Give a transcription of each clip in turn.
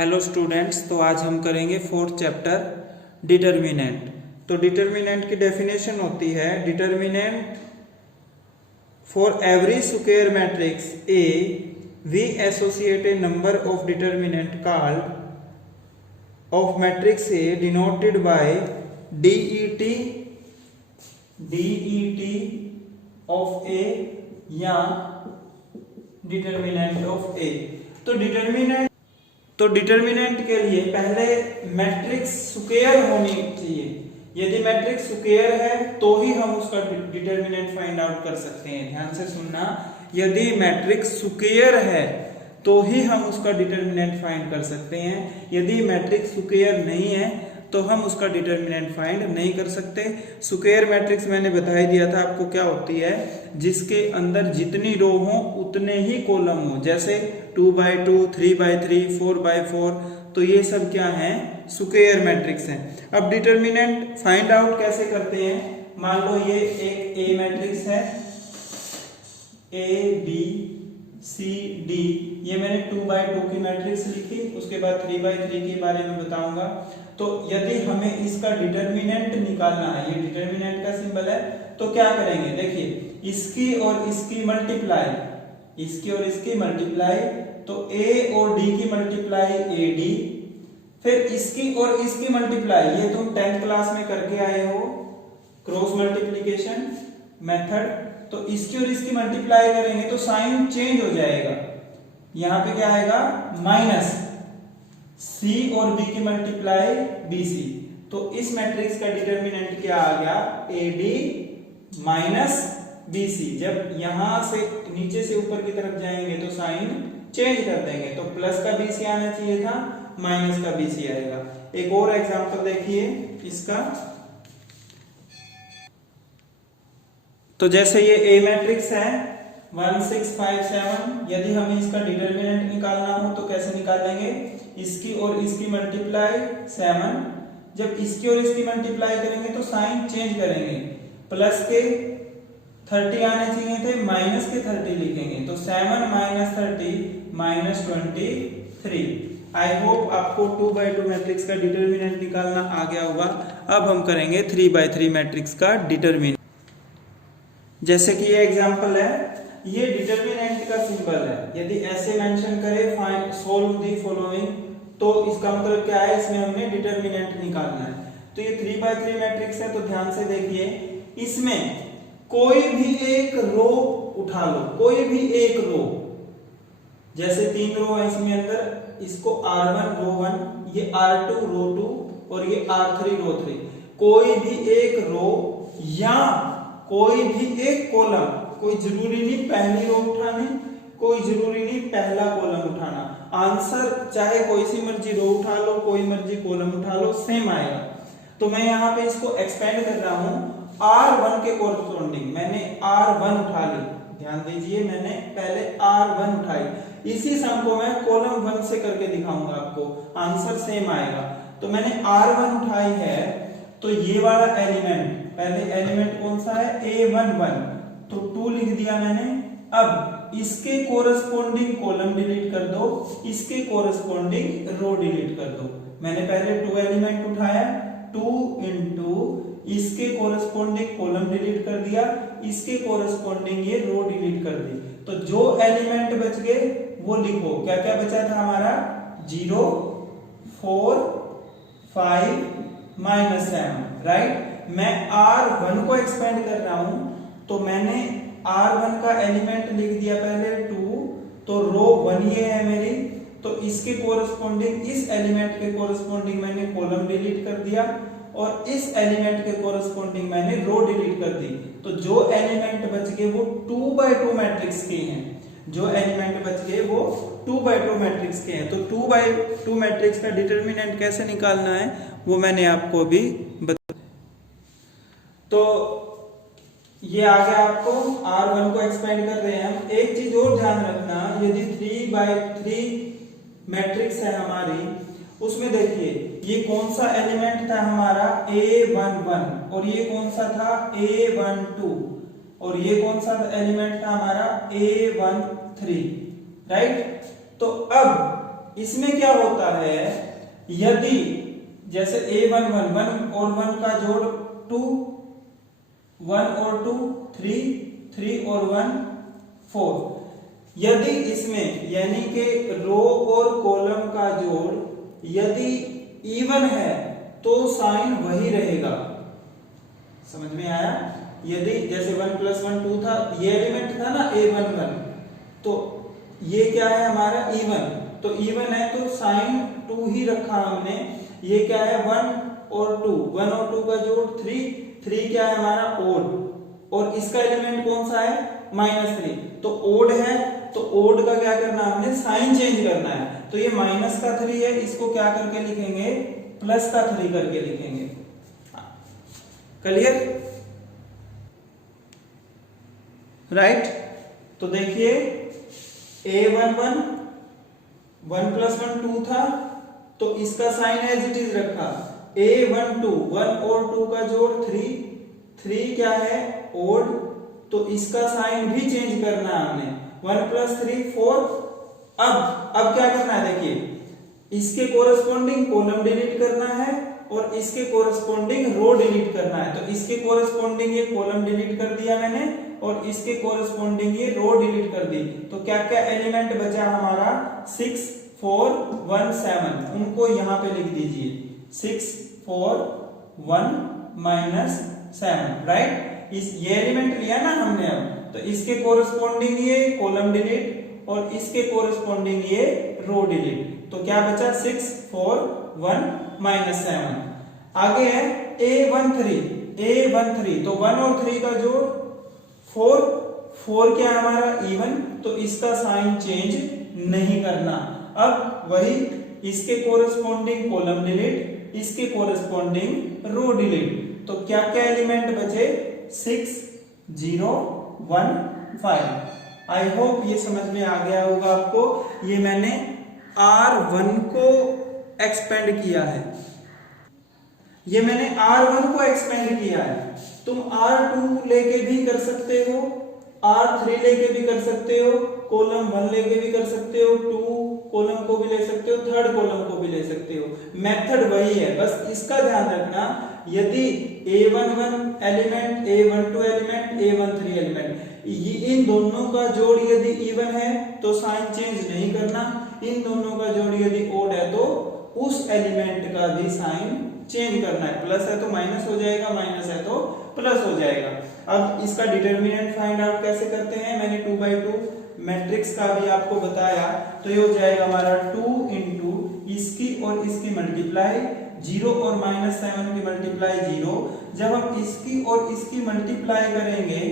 Hello students, तो आज हम करेंगे फोर्थ चैप्टर डिटर्मिनेंट। तो डिटर्मिनेंट की डेफिनेशन होती है determinant for every square matrix A we associate a number of determinant called of matrix A denoted by DET of A या determinant of ए। तो डिटर्मिनेंट के लिए पहले मैट्रिक्स स्क्वायर होनी चाहिए। यदि मैट्रिक्स स्क्वायर है तो ही हम उसका डिटर्मिनेंट फाइंड आउट कर सकते हैं। ध्यान से सुनना, यदि मैट्रिक्स स्क्वायर है तो ही हम उसका डिटर्मिनेंट फाइंड कर सकते हैं। यदि मैट्रिक्स स्क्वायर नहीं है तो हम उसका डिटर्मिनेंट फाइंड नहीं कर सकते। स्क्वायर मैट्रिक्स मैंने बता ही दिया था आपको क्या होती है, जिसके अंदर जितनी रो हो उतने ही कॉलम हो, जैसे 2x2, 3x3, 4x4। तो ये सब क्या है, स्क्वायर मैट्रिक्स हैं। अब डिटर्मिनेंट फाइंड आउट कैसे करते हैं, मान लो ये एक ए मैट्रिक्स है, ए बी सी डी, ये मैंने 2x2 की मैट्रिक्स लिखी, उसके बाद 3x3 के बारे में बताऊंगा। तो यदि हमें इसका डिटर्मिनेंट निकालना है, ये डिटर्मिनेंट का सिंबल है, तो क्या करेंगे, देखिए इसकी और इसकी मल्टीप्लाई, इसकी और इसकी मल्टीप्लाई, तो ए और डी की मल्टीप्लाई ए डी, फिर इसकी और इसकी मल्टीप्लाई, ये तुम 10th क्लास में करके आए हो, क्रॉस मल्टीप्लिकेशन मेथड। तो इसकी और इसकी मल्टीप्लाई करेंगे तो साइन चेंज हो जाएगा, यहां पे क्या आएगा माइनस सी और डी की मल्टीप्लाई बी सी। तो इस मैट्रिक्स का डिटर्मिनेंट क्या आ गया, A D minus B C. जब यहां से नीचे से ऊपर की तरफ जाएंगे तो साइन चेंज कर देंगे, तो प्लस का बी सी आना चाहिए था, माइनस का बी सी आएगा। एक और एग्जांपल देखिए इसका। तो जैसे ये ए मैट्रिक्स है 1 6 5 7, यदि हमें इसका डिटर्मिनेंट निकालना हो तो कैसे निकालेंगे, इसकी और इसकी मल्टीप्लाई 7, जब इसकी और इसकी मल्टीप्लाई करेंगे तो साइन चेंज करेंगे, प्लस के 30 आने चाहिए थे, माइनस के 30 लिखेंगे, तो 7 माइनस 30 माइनस 23। आई होप आपको 2x2 मैट्रिक्स का डिटर्मिनेंट निकालना आ गया होगा। अब हम करेंगे 3x3 मैट्रिक्स का डिटर्मिनेंट। जैसे कि ये एग्जांपल है, ये डिटर्मिनेंट का सिंबल है, यदि ऐसे मेंशन करे फाइंड सोल्व द फॉलोइंग, तो इसका मतलब क्या है, इसमें हमने डिटर्मिनेंट निकालना है। तो ये 3x3 मैट्रिक्स है, तो ध्यान से देखिए, इसमें कोई भी एक रो उठा लो, कोई भी एक रो, जैसे 3 रो है इसमें अंदर, इसको R1 रो 1, ये R2 रो 2 और ये R3 रो 3। कोई भी एक रो या कोई भी एक कॉलम, कोई जरूरी नहीं पहली रो उठानी, कोई जरूरी नहीं पहला कॉलम उठाना, आंसर चाहे कोई सी मर्जी रो उठा लो, कोई मर्जी कॉलम उठा लो, सेम आएगा। तो मैं यहाँ पे इसको एक्सपेंड कर रहा हूं R1 के कोरस्पोंडिंग, मैंने R1 उठा ली, ध्यान दीजिए मैंने पहले R1 उठाई, इसी सम को मैं कॉलम 1 से करके दिखाऊंगा आपको, आंसर सेम आएगा। तो मैंने R1 उठाई है, तो ये वाला एलिमेंट, पहले एलिमेंट कौन सा है, A11, तो 2 लिख दिया मैंने। अब इसके कोरस्पोंडिंग कॉलम डिलीट कर दो, इसके कोरस्पोंडिंग रो डिलीट कर दो। मैंने पहले 2 एलिमेंट उठाया, 2 इंटू इसके कोरस्पोंडिंग कॉलम डिलीट कर दिया, इसके कोरस्पोंडिंग ये रो डिलीट कर दी। तो जो एलिमेंट बच गए वो लिखो, क्या क्या बचा था हमारा, 0 4 5 -7, राइट। मैं R1 को एक्सपेंड कर रहा हूं, तो मैंने R1 का एलिमेंट लिख दिया पहले 2, तो रो 1 ये है मेरी, तो इसके कोरस्पोंडिंग, इस एलिमेंट के कोरस्पोंडिंग मैंने कॉलम डिलीट कर दिया, और इस एलिमेंट के कोरस्पोंडिंग मैंने रो डिलीट कर दी। तो जो एलिमेंट बच गए वो 2x2 मैट्रिक्स के हैं, जो एलिमेंट बच गए वो 2x2 मैट्रिक्स के हैं। तो 2x2 मैट्रिक्स का डिटर्मिनेंट कैसे निकालना है वो मैंने आपको अभी बताया। तो ये आ गया आपको, R1 को एक्सपेंड कर रहे हैं हम। एक चीज और ध्यान रखना, यदि 3x3 मैट्रिक्स है हमारी, उसमें देखिए ये कौन सा एलिमेंट था हमारा, A11, और ये कौन सा था, A12, और ये कौन सा एलिमेंट था हमारा, A13, राइट। तो अब इसमें क्या होता है, यदि जैसे A1 1 और 1 का जोड़ 2, 1 और 2 3, 3 और 1 4, यदि इसमें यानी कि रो और कॉलम का जोड़ यदि इवन है तो साइन वही रहेगा। समझ में आया? यदि जैसे 1 + 1 2 था, ये एलिमेंट था ना A1 1, तो ये क्या है हमारा इवन, तो इवन है तो साइन 2 ही रखा हमने। ये क्या है 1 और 2, 1 और 2 का जोड़ 3, 3 क्या है हमारा ओड, और इसका एलिमेंट कौन सा है -3, तो ओड है तो ओड का क्या करना है हमने, साइन चेंज करना है। तो ये -3 है, इसको क्या करके लिखेंगे, +3 करके लिखेंगे। क्लियर? राइट? तो देखिए A1 1 + 1 2 था, तो इसका साइन एज इट इज रखा। A1 2, 1 और 2 का जोड़ 3, 3 क्या है ओड, तो इसका साइन भी चेंज करना है हमने, 1 + 3 4। अब क्या करना है, देखिए इसके कोरस्पॉन्डिंग कॉलम डिलीट करना है और इसके कोरस्पॉन्डिंग रो डिलीट करना है। तो इसके कोरस्पॉन्डिंग ये कॉलम डिलीट कर दिया मैंने और इसके कोरस्पॉन्डिंग ये रो डिलीट कर दी। तो क्या क्या एलिमेंट बचा हमारा, 6 4 1 7, उनको यहां पे लिख दीजिए, 6 4 1 -7। राइट? ये एलिमेंट लिया ना हमने, अब तो इसके कोरस्पॉन्डिंग ये कॉलम डिलीट और इसके कोरस्पॉन्डिंग ये रो डिलीट। तो क्या बचा 6 4 1 -7। आगे है A1 3, तो 1 और 3 का जोड़ 4, 4 क्या हमारा इवन, तो इसका साइन चेंज नहीं करना। अब वही इसके कोरस्पॉन्डिंग कॉलम डिलीट, इसके कोरस्पॉन्डिंग रो डिलीट। तो क्या क्या एलिमेंट बचे, 6 0 1 5। आई होप ये समझ में आ गया होगा आपको। ये मैंने R1 को एक्सपेंड किया है, ये मैंने R1 को एक्सपेंड किया है। तुम R2 लेके भी कर सकते हो, R3 लेके भी कर सकते हो, कॉलम 1 लेके भी कर सकते हो, 2 कॉलम को भी ले सकते हो, 3rd कॉलम को भी ले सकते हो। मेथड वही है, बस इसका ध्यान रखना, यदि A1 1 element, A1 2 element, A1 3 element, इन दोनों का जोड़ यदि इवन है तो साइन चेंज नहीं करना, इन दोनों का जोड़ यदि ओड है तो उस एलिमेंट का भी साइन चेंज करना है। प्लस है तो माइनस हो जाएगा, माइनस है तो प्लस हो जाएगा। अब इसका डिटरमिनेंट फाइंड आउट कैसे करते हैं, मैंने 2/2 मैट्रिक्स का भी आपको बताया। तो ये हो जाएगा हमारा 2 इंटू इसकी और इसकी मल्टीप्लाई, 0 और -7 की मल्टीप्लाई 0। जब हम इसकी और इसकी मल्टीप्लाई करेंगे,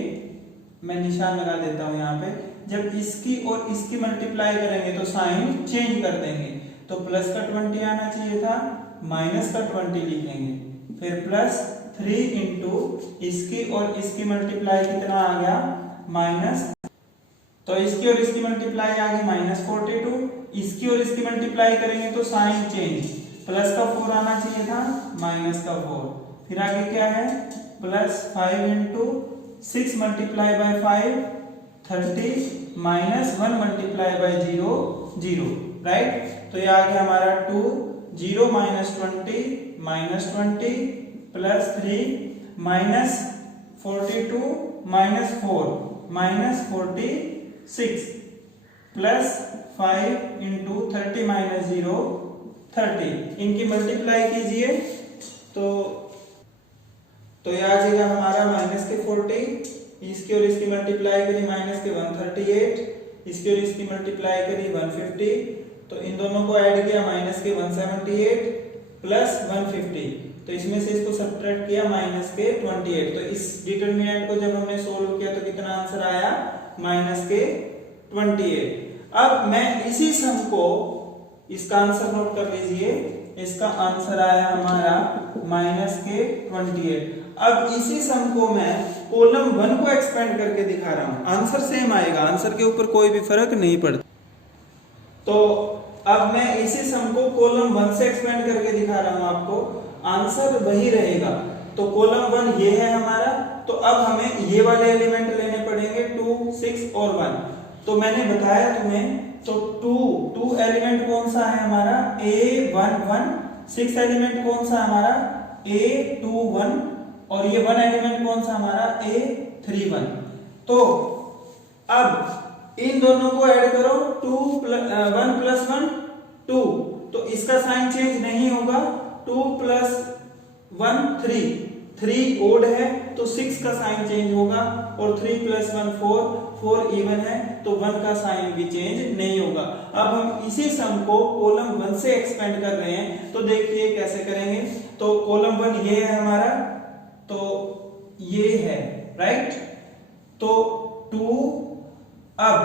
मैं निशान लगा देता हूं यहाँ पे, जब इसकी और इसकी मल्टीप्लाई करेंगे तो साइन चेंज कर देंगे। तो प्लस का 20 आना चाहिए था, माइनस का 20 लिखेंगे, फिर +3 इंटू इसकी और इसकी मल्टीप्लाई कितना आ गया, माइनस, तो इसकी और इसकी मल्टीप्लाई आ गई -42, इसकी और इसकी मल्टीप्लाई करेंगे तो साइन चेंज, प्लस का 4 आना चाहिए था, माइनस का 4, फिर आगे क्या है, +5 into 6 multiply by 5 30, -1 multiply by 0 0। Right? तो ये आ गया हमारा 2 0 -20 -20 +3 -42 -4 -46 +5 इंटू 30 -0 30। इनकी मल्टीप्लाई कीजिए तो ये आ जाएगा हमारा -40, इसकी और इसकी मल्टीप्लाई करी -138, इसकी और इसकी मल्टीप्लाई करी 150, तो इन दोनों को ऐड किया -178 + 150, तो इसमें से इसको सब्ट्रैक्ट किया -28। तो इस डिटरमिनेंट को जब हमने सोल्व किया तो कितना आंसर आया, -28। अब मैं इसी सम को, इसका आंसर नोट कर लीजिए, इसका आंसर आया हमारा -28। अब इसी सम को मैं कॉलम 1 को एक्सपेंड करके दिखा रहा हूं, आंसर सेम आएगा, आंसर के ऊपर कोई भी फर्क नहीं पड़ता। तो अब मैं इसी सम को कॉलम 1 से एक्सपेंड करके दिखा रहा हूं आपको, आंसर वही रहेगा। तो कॉलम 1 ये है हमारा, तो अब हमें ये वाले एलिमेंट लेने पड़ेंगे 2 6 और 1। तो मैंने बताया तुम्हें तो टू एलिमेंट कौन सा है हमारा A11, 6 एलिमेंट कौन सा हमारा A21 और ये 1 एलिमेंट कौन सा हमारा A31। तो अब इन दोनों को ऐड करो, 1 + 1 2, तो इसका साइन चेंज नहीं होगा। 2 + 1 3 ओड है तो 6 का साइन चेंज होगा, और 3 + 1 4 इवन है तो 1 का साइन भी चेंज नहीं होगा। अब हम इसी सम को कॉलम 1 से एक्सपेंड कर रहे हैं, तो देखिए कैसे करेंगे। तो कॉलम 1 ये है हमारा, तो ये है राइट, तो 2, अब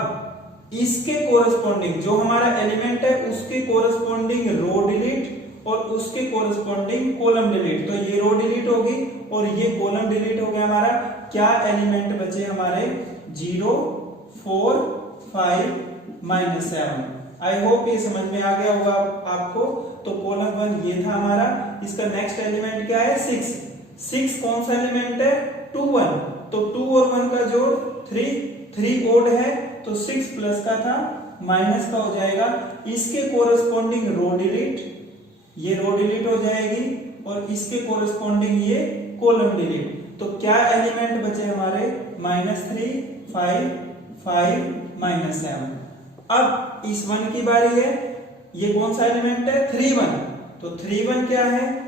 इसके कोरस्पॉन्डिंग जो हमारा एलिमेंट है उसके कोरस्पॉन्डिंग रो डिलीट और उसके कोरस्पॉन्डिंग कॉलम डिलीट, तो ये रो डिलीट होगी और ये कॉलम डिलीट हो गया हमारा। क्या एलिमेंट बचे हमारे 0 4 5 -7। आई होप ये समझ में आ गया होगा आपको। तो कॉलम 1 ये था हमारा, इसका नेक्स्ट एलिमेंट क्या है 6 कौन सा एलिमेंट है 2 1, तो 2 और 1 का जोड़ 3 ओड है तो 6 प्लस का था माइनस का हो जाएगा। इसके कोरस्पॉन्डिंग रो डिलीट, ये रो डिलीट हो जाएगी और इसके कोरस्पॉन्डिंग ये कॉलम डिलीट। तो क्या एलिमेंट बचे हमारे -3 5 5 -7। अब इस 1 की बारी है, ये कौन सा एलिमेंट है 3 1, तो 3 1 क्या है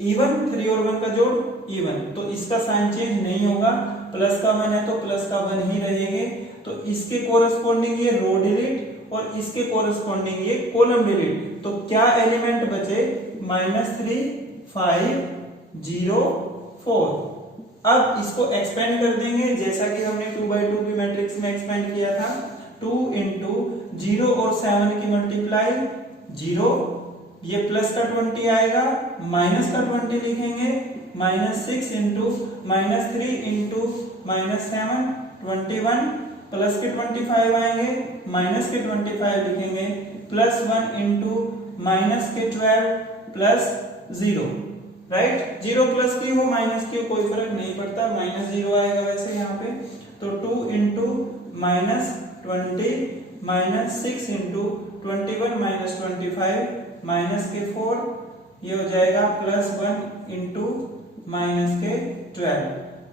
इवन, 3 और 1 का जोड़ इवन, तो इसका साइन चेंज नहीं होगा। प्लस का 1 है तो प्लस का 1 ही रहेंगे, तो इसके कोरस्पॉन्डिंग ये रो डिलीट और इसके कोरस्पॉन्डिंग ये कॉलम डिलीट। तो क्या एलिमेंट बचे -3 5 0 4। अब इसको एक्सपेंड कर देंगे जैसा कि हमने 2x2 की मैट्रिक्स में एक्सपेंड किया था। 2 × 0 और 7 की मल्टीप्लाई 0, ये प्लस का 20 आएगा, माइनस का 20 लिखेंगे, -6 × -3 × -7 21, प्लस के 25 आएंगे, माइनस के 25 लिखेंगे, +1 × -12 प्लस 0, राइट। 0 प्लस की हो माइनस की हो कोई फर्क नहीं पड़ता, -0 आएगा वैसे यहाँ पे। तो 2 × -20 -6 × 21 -25 माइनस के 4, ये हो जाएगा +1 × -12,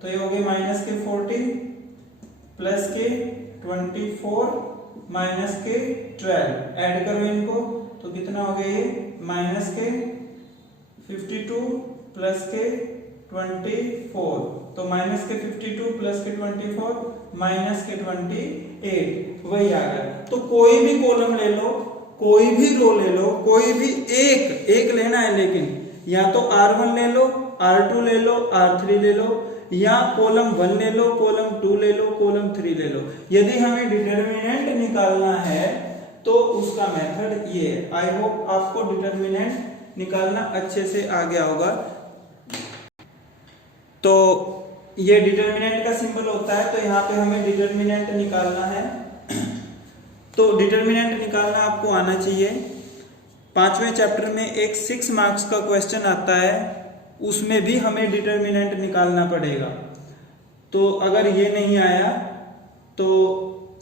तो ये हो गए -40 प्लस के 24 माइनस के 12, ऐड करो इनको तो कितना हो गया ये -52 प्लस के 24, तो -52 प्लस के 24 -28, वही आ गया। तो कोई भी कॉलम ले लो, कोई भी रो ले लो, कोई भी एक लेना है, लेकिन या तो R1 ले लो, R2 ले लो, R3 ले लो, या कॉलम 1 ले लो, कॉलम 2 ले लो, कॉलम 3 ले लो। यदि हमें डिटरमिनेंट निकालना है तो उसका मेथड ये है। आई होप आपको डिटरमिनेंट निकालना अच्छे से आ गया होगा। तो ये डिटरमिनेंट का सिंबल होता है, तो यहाँ पे हमें डिटरमिनेंट निकालना है। तो डिटरमिनेंट निकालना आपको आना चाहिए। 5वें चैप्टर में एक 6 मार्क्स का क्वेश्चन आता है, उसमें भी हमें डिटरमिनेंट निकालना पड़ेगा। तो अगर ये नहीं आया तो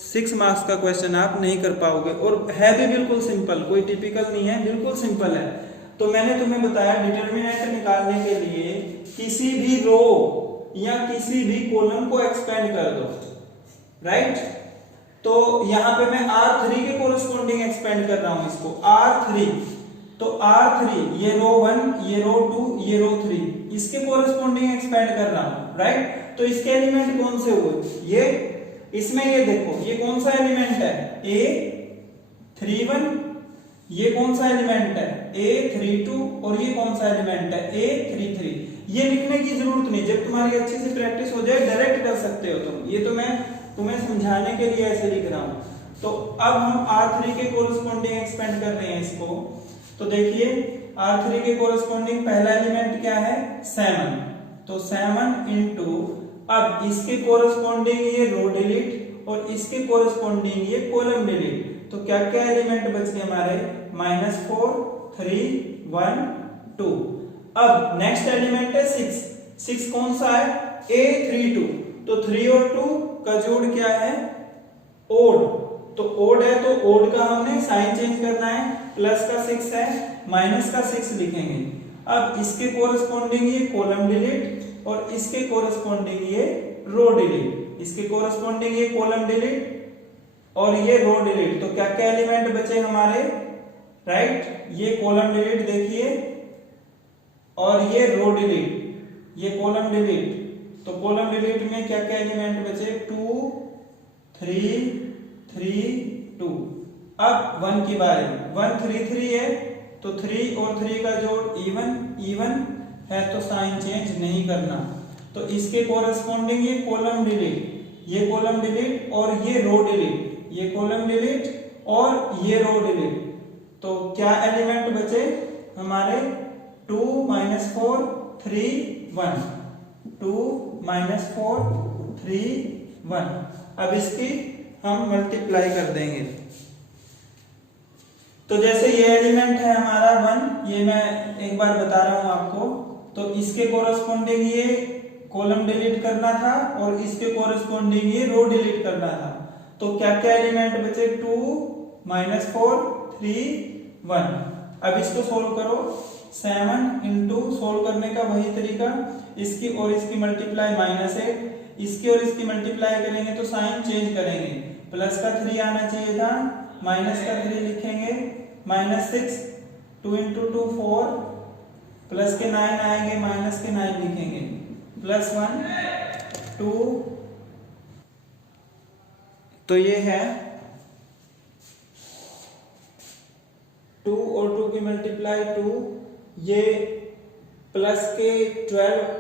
6 मार्क्स का क्वेश्चन आप नहीं कर पाओगे, और है भी बिल्कुल सिंपल, कोई टिपिकल नहीं है, बिल्कुल सिंपल है। तो मैंने तुम्हें बताया डिटरमिनेंट निकालने के लिए किसी भी रो या किसी भी कॉलम को एक्सपेंड कर दो, राइट। तो यहां पे मैं R3 के कोरस्पॉन्डिंग एक्सपेंड कर रहा हूं इसको, R3, तो R3 ये रो 1, ये रो 2, ये रो 3, इसके कोरस्पॉन्डिंग एक्सपेंड कर रहा हूं, राइट। तो इसके एलिमेंट कौन से हुए, ये इसमें ये देखो ये कौन सा एलिमेंट है A31, ये कौन सा एलिमेंट है A32, और ये कौन सा एलिमेंट है A33। ये लिखने की जरूरत नहीं, जब तुम्हारी अच्छे से प्रैक्टिस हो जाए डायरेक्ट कर सकते हो तुम। ये तो मैं तुम्हें समझाने के लिए ऐसे लिख रहा हूं। तो अब हम R3 के कोरस्पॉन्डिंग एक्सपेंड कर रहे हैं इसको। तो देखिए R3 के कोरस्पॉन्डिंग पहला एलिमेंट क्या है 7, तो 7 × अब इसके कोरस्पॉन्डिंग ये रो डिलीट और इसके कोरस्पॉन्डिंग ये कॉलम डिलीट। तो क्या क्या एलिमेंट बच गए हमारे -4 3 1 2। अब नेक्स्ट एलिमेंट है 6 कौन सा है A32, तो 3 और 2 का जोड़ क्या है ओड, तो तो ओड है तो ओड का हमने साइन चेंज करना है, प्लस का 6 है, माइनस का 6 लिखेंगे। अब इसके कोरस्पॉन्डिंग ये कॉलम डिलीट और इसके कोरस्पॉन्डिंग ये रो डिलीट, इसके कोरस्पॉन्डिंग ये कॉलम डिलीट और ये रो डिलीट। तो क्या क्या एलिमेंट बचे हमारे, राइट, ये कॉलम डिलीट देखिए और ये रो डिलीट, ये कॉलम डिलीट। तो कॉलम डिलीट में क्या क्या एलिमेंट बचे, 2 3 3 2। अब 1 की बारी, 1 3 3 है तो 3 और 3 का जोड़ इवन, इवन है तो साइन चेंज नहीं करना। तो इसके कोरस्पॉन्डिंग ये कॉलम डिलीट, ये कॉलम डिलीट और ये रो डिलीट, ये कॉलम डिलीट और ये रो डिलीट। तो क्या एलिमेंट बचे हमारे, 2 4 3 1, 2 4 3 1। अब इसकी हम मल्टीप्लाई कर देंगे। तो जैसे ये एलिमेंट है हमारा 1, ये मैं एक बार बता रहा हूं आपको। तो इसके कोरस्पॉन्डिंग ये कॉलम डिलीट करना था और इसके कोरस्पॉन्डिंग ये रो डिलीट करना था। तो क्या क्या एलिमेंट बचे, 2 4 3 1। अब इसको सोल्व करो, 7 इंटू सोल्व करने का वही तरीका, इसकी और इसकी मल्टीप्लाई -8, इसकी और इसकी मल्टीप्लाई करेंगे तो साइन चेंज करेंगे, प्लस का 3 आना चाहिए था, माइनस का 3 लिखेंगे, -6, 2 इंटू 2 4, प्लस के 9 आएंगे, माइनस के 9 लिखेंगे, +1 2। तो ये है 2 और 2 की मल्टीप्लाई 2, ये प्लस के 12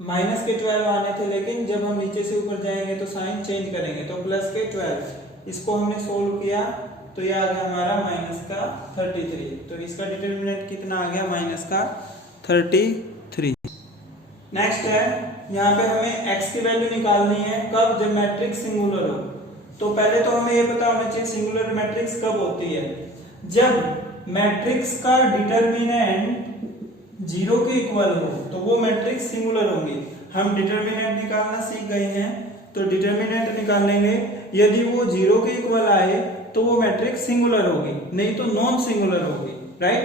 माइनस के 12 आने थे, लेकिन जब हम नीचे से ऊपर जाएंगे तो साइन चेंज करेंगे, तो प्लस के 12। इसको हमने सोल्व किया तो ये आ गया हमारा माइनस का 33। तो इसका डिटरमिनेंट कितना आ गया, माइनस का 33। नेक्स्ट है, यहाँ पे हमें x की वैल्यू निकालनी है, कब, जब मैट्रिक्स सिंगुलर हो। तो पहले तो हमें ये पता होना चाहिए सिंगुलर मैट्रिक्स कब होती है, जब मैट्रिक्स का डिटरमिनेंट 0 के इक्वल हो तो वो मैट्रिक्स सिंगुलर होंगी। हम डिटरमिनेंट निकालना सीख गए हैं, तो डिटरमिनेंट निकालेंगे, यदि वो 0 के इक्वल आए तो वो मैट्रिक्स सिंगुलर होगी, नहीं तो नॉन सिंगुलर होगी, राइट।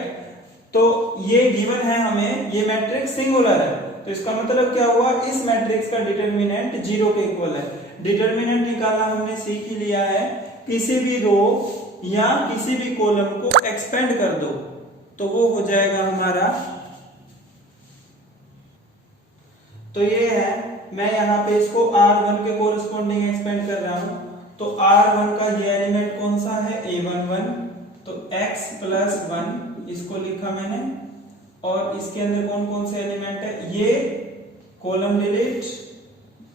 तो ये गिवन है हमें, ये मैट्रिक्स सिंगुलर है, तो इसका मतलब क्या हुआ, इस मैट्रिक्स का डिटरमिनेंट 0 के इक्वल है। डिटरमिनेंट निकालना हमने सीख ही लिया है, किसी भी रो या किसी भी कॉलम को एक्सपेंड कर दो तो वो हो जाएगा हमारा। तो ये है, मैं यहाँ पे इसको R1 के कोरस्पॉन्डिंग एक्सपेंड कर रहा हूं। तो R1 का ये एलिमेंट कौन सा है, A11, तो x + 1 इसको लिखा मैंने, और इसके अंदर कौन कौन से एलिमेंट है, ये कॉलम डिलीट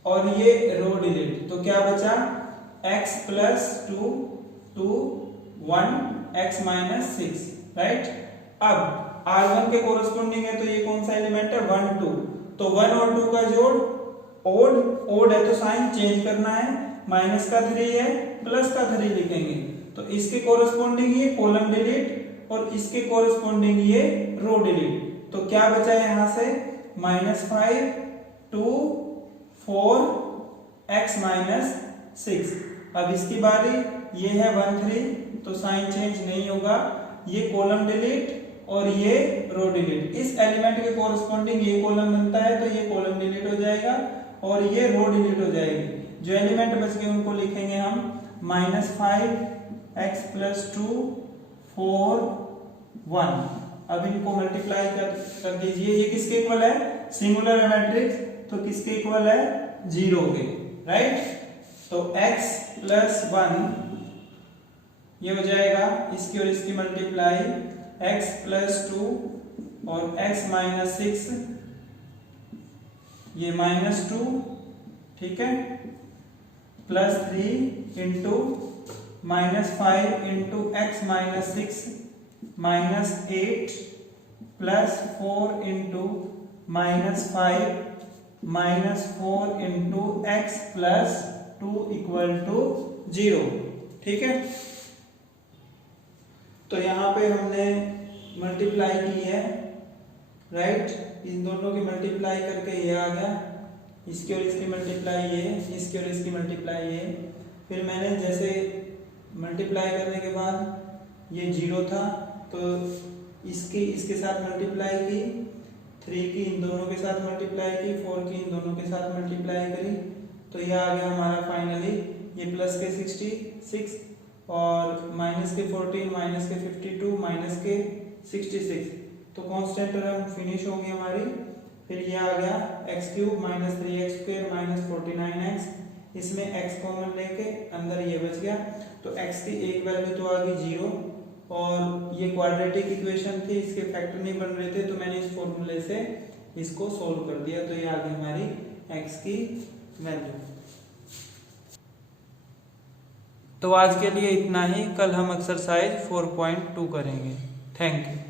और ये रो डिलीट। तो क्या बचा, x + 2 2 1 x - 6, राइट। अब R1 के कोरस्पॉन्डिंग है तो ये कौन सा एलिमेंट है, 1 2। तो 1 और 2 का जोड़ ओड, ओड है तो साइन चेंज करना है, माइनस का 3 है, प्लस का 3 लिखेंगे। तो इसके कोरस्पॉन्डिंग ये कॉलम डिलीट और इसके कोरस्पॉन्डिंग ये रो डिलीट। तो क्या बचा है यहां से, -5 2 4 x - 6। अब इसकी बारी, ये है 1 3, तो साइन चेंज नहीं होगा, ये कॉलम डिलीट और ये रो डिलीट। इस एलिमेंट के कोरस्पॉन्डिंग ये कॉलम बनता है तो ये कॉलम डिलीट हो जाएगा और ये रो डिलीट हो जाएगी। जो एलिमेंट बच गए उनको लिखेंगे हम -5 x + 2 4 1। अब इनको मल्टीप्लाई कर दीजिए, ये किसके इक्वल है, सिंगुलर मैट्रिक्स, तो किसके इक्वल है, 0 के, राइट। तो x + 1 ये हो जाएगा, इसकी और इसकी मल्टीप्लाई, x + 2 और x - 6 ये -2, ठीक है, +3 into -5 into x - 6 -8 +4 into -5 -4 into x + 2 = 0, ठीक है। तो यहाँ पे हमने मल्टीप्लाई की है, राइट। इन दोनों की मल्टीप्लाई करके ये आ गया, इसकी और इसकी मल्टीप्लाई ये, इसकी और इसकी मल्टीप्लाई ये। फिर मैंने जैसे मल्टीप्लाई करने के बाद ये 0 था तो इसके साथ मल्टीप्लाई की, 3 की इन दोनों के साथ मल्टीप्लाई की, 4 की इन दोनों के साथ मल्टीप्लाई करी, तो यह आ गया हमारा फाइनली ये प्लस के 66 और माइनस के 14, माइनस के 52, माइनस के 66, तो कांस्टेंट टर्म फिनिश होगी हमारी। फिर ये आ गया x cube minus 3x square minus 49x, इसमें x कॉमन लेके अंदर ये बच गया, तो x की एक वैल्यू तो आ गई 0 और ये क्वाड्रेटिक इक्वेशन थी, इसके फैक्टर नहीं बन रहे थे तो मैंने इस फॉर्मूले से इसको सोल्व कर दिया, तो ये आ गई हमारी x की वैल्यू। तो आज के लिए इतना ही, कल हम एक्सरसाइज 4.2 करेंगे। Thank you.